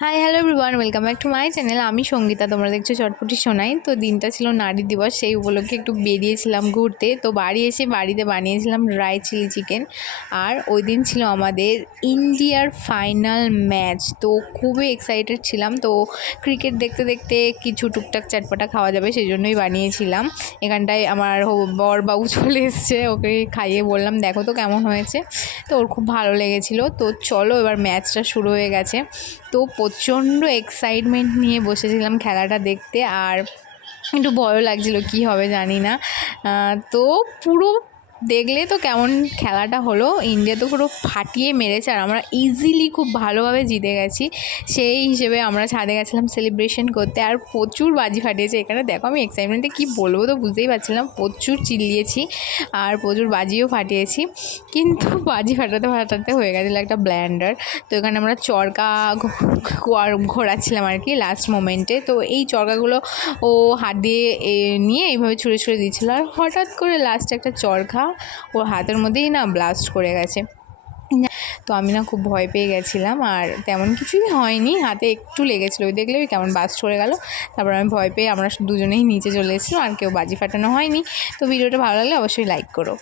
Hi hello everyone, welcome back to my channel. আমি সঙ্গীতা, তোমরা দেখছো চটপটি শোনাই। তো দিনটা ছিল নারী দিবস, সেই উপলক্ষে একটু বেরিয়েছিলাম ঘুরতে। তো বাড়ি এসে বাড়িতে বানিয়েছিলাম ড্রাই চিলি চিকেন। আর ওই দিন ছিল আমাদের ইন্ডিয়ার ফাইনাল ম্যাচ, তো খুবই এক্সাইটেড ছিলাম। তো ক্রিকেট দেখতে দেখতে কিছু টুকটাক চাটপাটা খাওয়া যাবে সেই জন্যই বানিয়েছিলাম। এখানটায় আমার বরবাবু চলে এসছে, ওকে খাইয়ে বললাম দেখো তো কেমন হয়েছে। তো ওর খুব ভালো লেগেছিলো। তো চলো এবার ম্যাচটা শুরু হয়ে গেছে। তো প্রচণ্ড এক্সাইটমেন্ট নিয়ে বসেছিলাম খেলাটা দেখতে, আর একটু ভয়ও লাগছিল কী হবে জানি না। তো পুরো দেখলে তো কেমন খেলাটা হলো। ইন্ডিয়া তো পুরো ফাটিয়ে মেরেছে, আর আমরা ইজিলি খুব ভালোভাবে জিতে গেছি। সেই হিসেবে আমরা ছাদে গেছিলাম সেলিব্রেশন করতে, আর প্রচুর বাজি ফাটিয়েছে এখানে। দেখো আমি এক্সাইটমেন্টে কী বলবো তো বুঝতেই পারছিলাম, প্রচুর চিল্লিয়েছি আর প্রচুর বাজিও ফাটিয়েছি। কিন্তু বাজি ফাটাতে ফাটাতে হয়ে গেছিলো একটা ব্ল্যান্ডার। তো এখানে আমরা চরকা ঘোরাচ্ছিলাম আর কি লাস্ট মোমেন্টে। তো এই চরকাগুলো ও হাত দিয়ে নিয়ে এইভাবে ছুঁড়ে ছুঁড়ে দিচ্ছিল, আর হঠাৎ করে লাস্টে একটা চরকা ওর হাতের মধ্যেই না ব্লাস্ট করে গেছে। তো আমি না খুব ভয় পেয়ে গেছিলাম, আর তেমন কিছুই হয়নি, হাতে একটু লেগেছিলো, ওই দেখলে কেমন বাস্ট করে গেল। তারপর আমি ভয় পেয়ে আমরা দুজনেই নিচে চলে এসেছিলাম, আর কেউ বাজি ফাটানো হয়নি। তো ভিডিওটা ভালো লাগলে অবশ্যই লাইক করো।